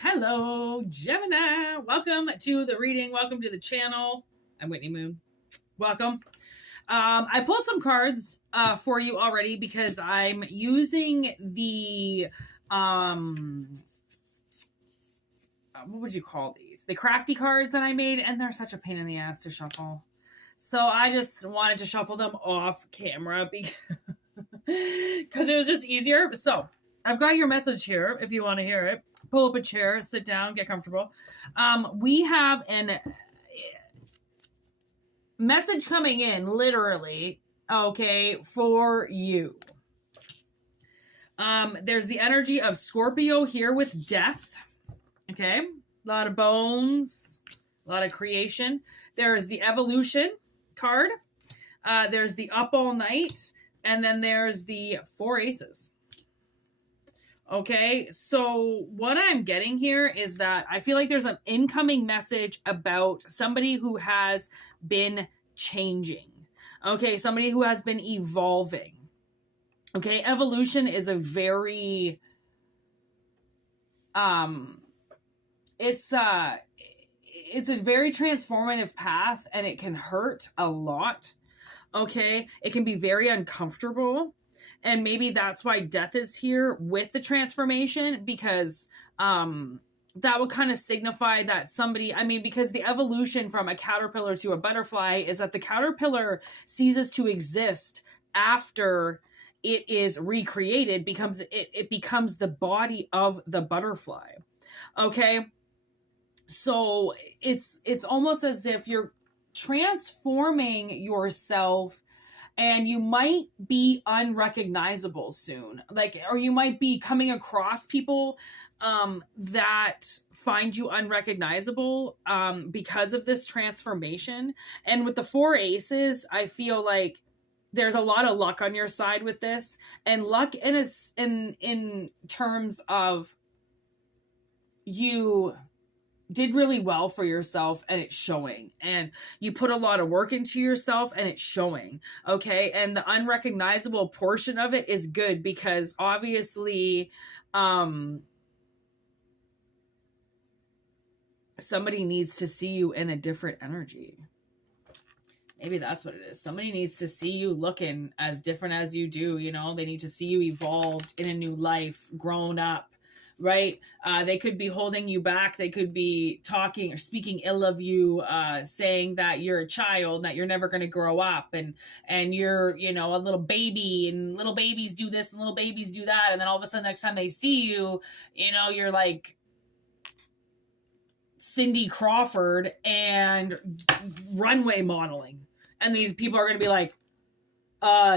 Hello, Gemini. Welcome to the reading. Welcome to the channel. I'm Whitney Moon. Welcome. I pulled some cards for you already because I'm using the what would you call these? The crafty cards that I made, and they're such a pain in the ass to shuffle. So I just wanted to shuffle them off camera because it was just easier. So I've got your message here if you want to hear it. Pull up a chair, sit down, get comfortable. We have a message coming in, literally, okay, for you. There's the energy of Scorpio here with death. Okay, a lot of bones, a lot of creation. There's the evolution card. There's the up all night. And then there's the four aces. Okay, so what I'm getting here is that I feel like there's an incoming message about somebody who has been changing. Okay, somebody who has been evolving. Okay, evolution is a very it's a very transformative path, and it can hurt a lot. Okay, it can be very uncomfortable. And maybe that's why death is here with the transformation, because that would kind of signify that somebody, because the evolution from a caterpillar to a butterfly is that the caterpillar ceases to exist after it is recreated, it becomes the body of the butterfly. Okay. So it's almost as if you're transforming yourself, and you might be unrecognizable soon. Or you might be coming across people that find you unrecognizable because of this transformation. And with the four aces, I feel like there's a lot of luck on your side with this. And luck in terms of you did really well for yourself, and it's showing, and you put a lot of work into yourself, and it's showing. Okay. And the unrecognizable portion of it is good, because obviously, somebody needs to see you in a different energy. Maybe that's what it is. Somebody needs to see you looking as different as you do. You know, they need to see you evolved in a new life, grown up. Right? They could be holding you back. They could be talking or speaking ill of you, saying that you're a child, that you're never going to grow up, and you're, a little baby, and little babies do this and little babies do that. And then all of a sudden, next time they see you, you're like Cindy Crawford and runway modeling. And these people are going to be like,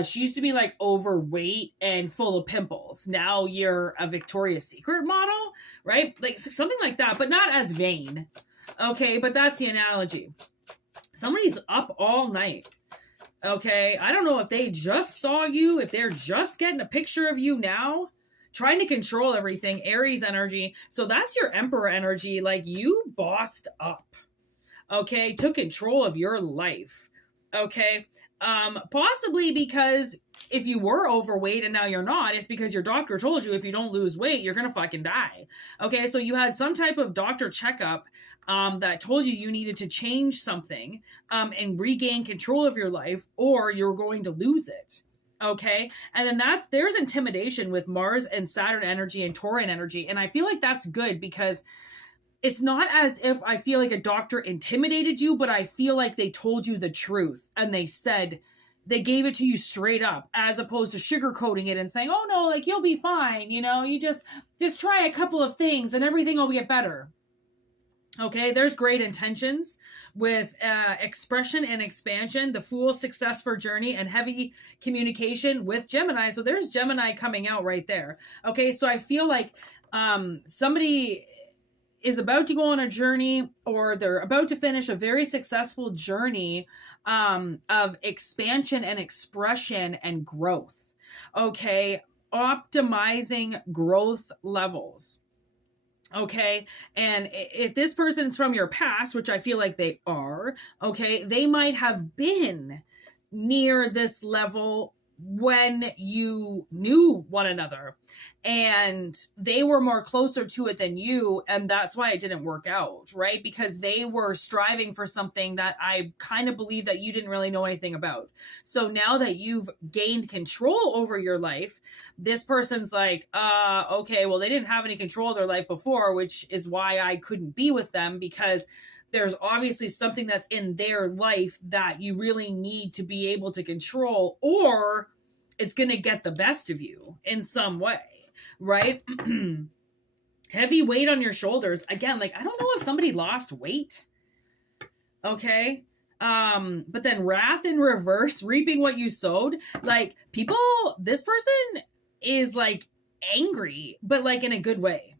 she used to be like overweight and full of pimples. Now you're a Victoria's Secret model, right? Like something like that, but not as vain. Okay, but that's the analogy. Somebody's up all night. Okay, I don't know if they just saw you, if they're just getting a picture of you now, trying to control everything. Aries energy. So that's your Emperor energy. Like, you bossed up. Okay, took control of your life. Okay. Possibly because if you were overweight and now you're not, it's because your doctor told you if you don't lose weight, you're going to fucking die. Okay. So you had some type of doctor checkup, that told you needed to change something, and regain control of your life, or you're going to lose it. Okay. And then there's intimidation with Mars and Saturn energy and Taurine energy. And I feel like that's good, because it's not as if I feel like a doctor intimidated you, but I feel like they told you the truth, and they gave it to you straight up, as opposed to sugarcoating it and saying, oh no, like, you'll be fine. You just try a couple of things and everything will get better. Okay. There's great intentions with expression and expansion, the Fool, success for journey, and heavy communication with Gemini. So there's Gemini coming out right there. Okay. So I feel like somebody is about to go on a journey, or they're about to finish a very successful journey of expansion and expression and growth. Okay. Optimizing growth levels. Okay. And if this person is from your past, which I feel like they are, okay, they might have been near this level when you knew one another, and they were more closer to it than you, and that's why it didn't work out, right? Because they were striving for something that I kind of believe that you didn't really know anything about. So now that you've gained control over your life, this person's like, okay, well, they didn't have any control of their life before, which is why I couldn't be with them, because there's obviously something that's in their life that you really need to be able to control, or it's going to get the best of you in some way, right? Heavy weight on your shoulders. Again, like, I don't know if somebody lost weight. Okay. But then wrath in reverse, reaping what you sowed. Like, people, this person is like angry, but like in a good way.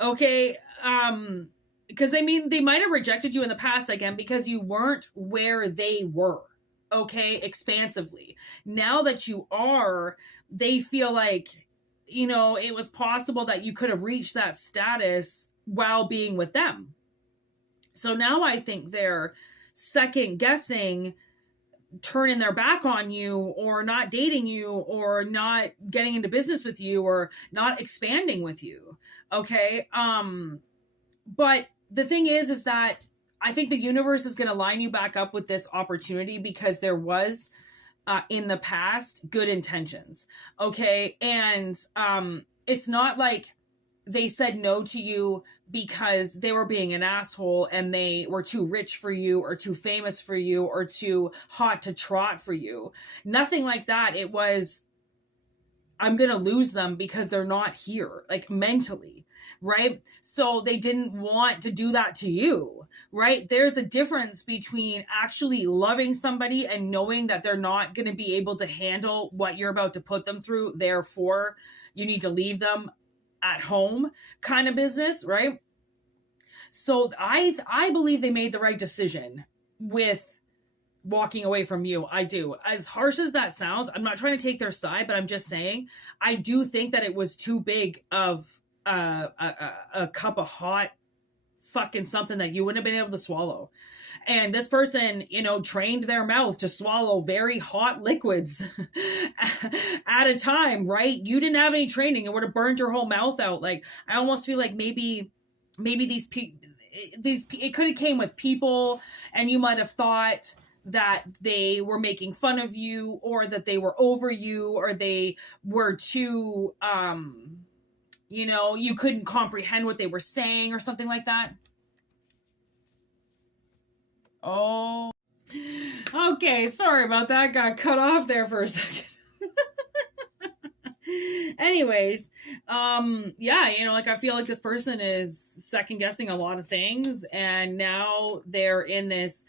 Okay. Because they might have rejected you in the past, again, because you weren't where they were. Okay, expansively. Now that you are, they feel like, you know, it was possible that you could have reached that status while being with them. So now I think they're second guessing, turning their back on you, or not dating you, or not getting into business with you, or not expanding with you. Okay. But the thing is that I think the universe is going to line you back up with this opportunity, because there was, in the past, good intentions. Okay. And, it's not like they said no to you because they were being an asshole and they were too rich for you, or too famous for you, or too hot to trot for you. Nothing like that. It was, I'm going to lose them because they're not here, like, mentally. Right? So they didn't want to do that to you, right? There's a difference between actually loving somebody and knowing that they're not going to be able to handle what you're about to put them through. Therefore, you need to leave them at home kind of business, right? So I believe they made the right decision with walking away from you. I do. As harsh as that sounds, I'm not trying to take their side, but I'm just saying, I do think that it was too big of a cup of hot fucking something that you wouldn't have been able to swallow. And this person, you know, trained their mouth to swallow very hot liquids at a time, right? You didn't have any training. It would have burned your whole mouth out. Like, I almost feel like maybe it could have came with people, and you might have thought that they were making fun of you, or that they were over you, or they were too, you know, you couldn't comprehend what they were saying, or something like that. Oh, okay. Sorry about that. Got cut off there for a second. Anyways, yeah, you know, like, I feel like this person is second guessing a lot of things, and now they're in this,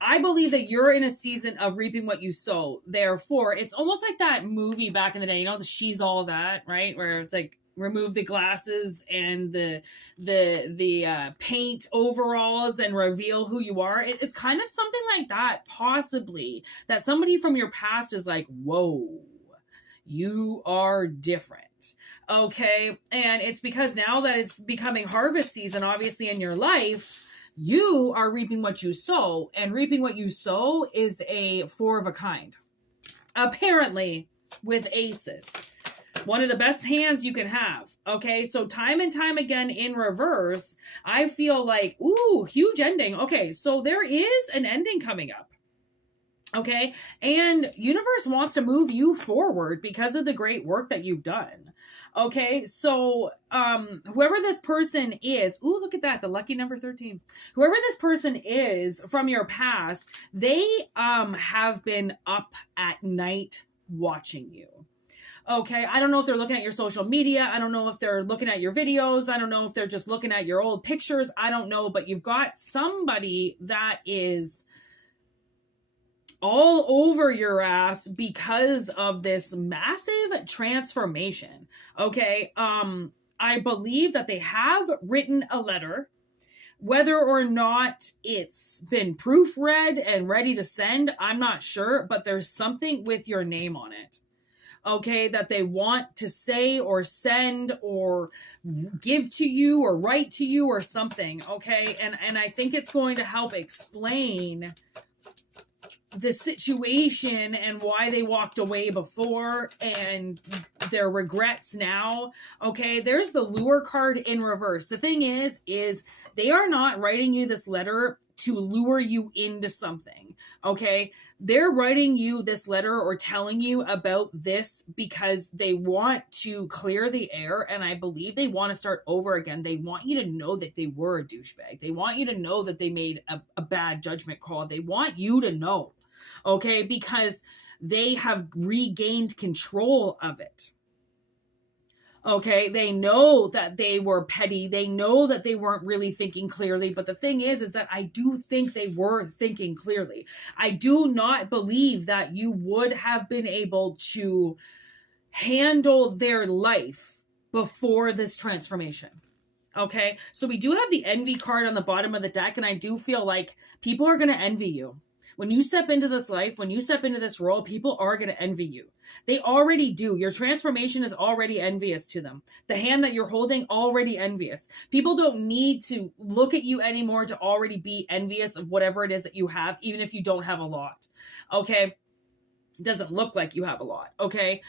I believe that you're in a season of reaping what you sow. Therefore, it's almost like that movie back in the day, you know, the She's All That, right? Where it's like, remove the glasses and the paint overalls and reveal who you are. It's kind of something like that, possibly, that somebody from your past is like, whoa, you are different. Okay. And it's because now that it's becoming harvest season, obviously, in your life, you are reaping what you sow, and reaping what you sow is a 4 of a kind. Apparently, with aces. One of the best hands you can have. Okay, so time and time again in reverse, I feel like, ooh, huge ending. Okay, so there is an ending coming up. Okay, and universe wants to move you forward because of the great work that you've done. Okay, so whoever this person is, ooh, look at that, the lucky number 13. Whoever this person is from your past, they have been up at night watching you. Okay, I don't know if they're looking at your social media. I don't know if they're looking at your videos. I don't know if they're just looking at your old pictures. I don't know, but you've got somebody that is all over your ass because of this massive transformation. Okay, I believe that they have written a letter. Whether or not it's been proofread and ready to send, I'm not sure, but there's something with your name on it. Okay, that they want to say or send or give to you or write to you or something. Okay, and I think it's going to help explain the situation and why they walked away before and their regrets now. Okay, there's the lure card in reverse. The thing is they are not writing you this letter to lure you into something. Okay, they're writing you this letter or telling you about this because they want to clear the air, and I believe they want to start over again. They want you to know that they were a douchebag. They want you to know that they made a bad judgment call. They want you to know, okay, because they have regained control of it. Okay, they know that they were petty. They know that they weren't really thinking clearly. But the thing is that I do think they were thinking clearly. I do not believe that you would have been able to handle their life before this transformation. Okay, so we do have the envy card on the bottom of the deck, and I do feel like people are going to envy you. When you step into this life, when you step into this role, people are going to envy you. They already do. Your transformation is already envious to them. The hand that you're holding, already envious. People don't need to look at you anymore to already be envious of whatever it is that you have, even if you don't have a lot. Okay? It doesn't look like you have a lot. Okay?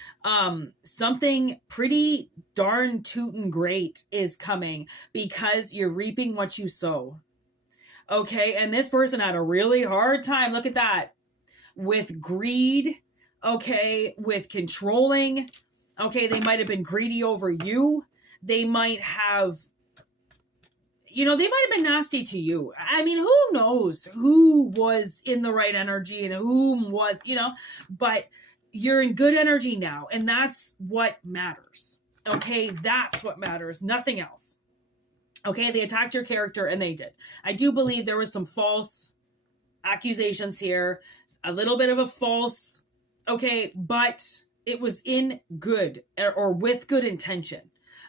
Something pretty darn tootin' great is coming because you're reaping what you sow. Okay, and this person had a really hard time, look at that, with greed, okay, with controlling, okay, they might have been greedy over you, they might have, they might have been nasty to you. I mean, who knows who was in the right energy and whom was, but you're in good energy now, and that's what matters, okay, that's what matters, nothing else. Okay, they attacked your character, and they did. I do believe there was some false accusations here, a little bit of a false, okay, but it was in good or with good intention.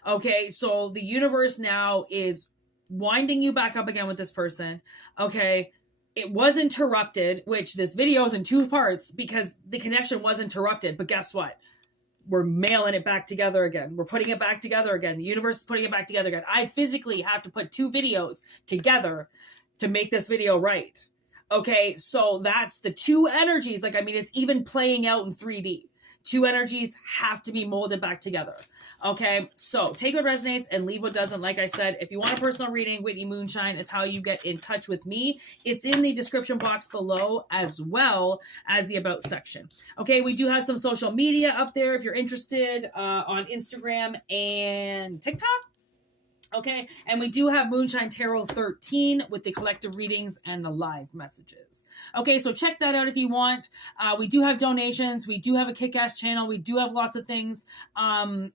Okay, so the universe now is winding you back up again with this person. Okay, it was interrupted, which this video is in 2 parts because the connection was interrupted, but guess what? We're mailing it back together again. We're putting it back together again. The universe is putting it back together again. I physically have to put 2 videos together to make this video right. Okay, so that's the 2 energies. Like, I mean, it's even playing out in 3D. 2 energies have to be molded back together. Okay, so take what resonates and leave what doesn't. Like I said, if you want a personal reading, Whitney Moonshine is how you get in touch with me. It's in the description box below as well as the About section. Okay, we do have some social media up there if you're interested on Instagram and TikTok. Okay, and we do have Moonshine Tarot 13 with the collective readings and the live messages. Okay, so check that out if you want. We do have donations. We do have a kick-ass channel. We do have lots of things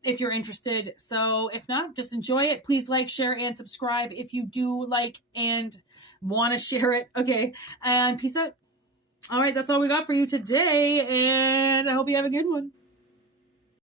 if you're interested. So if not, just enjoy it. Please like, share, and subscribe if you do like and want to share it. Okay, and peace out. All right, that's all we got for you today, and I hope you have a good one.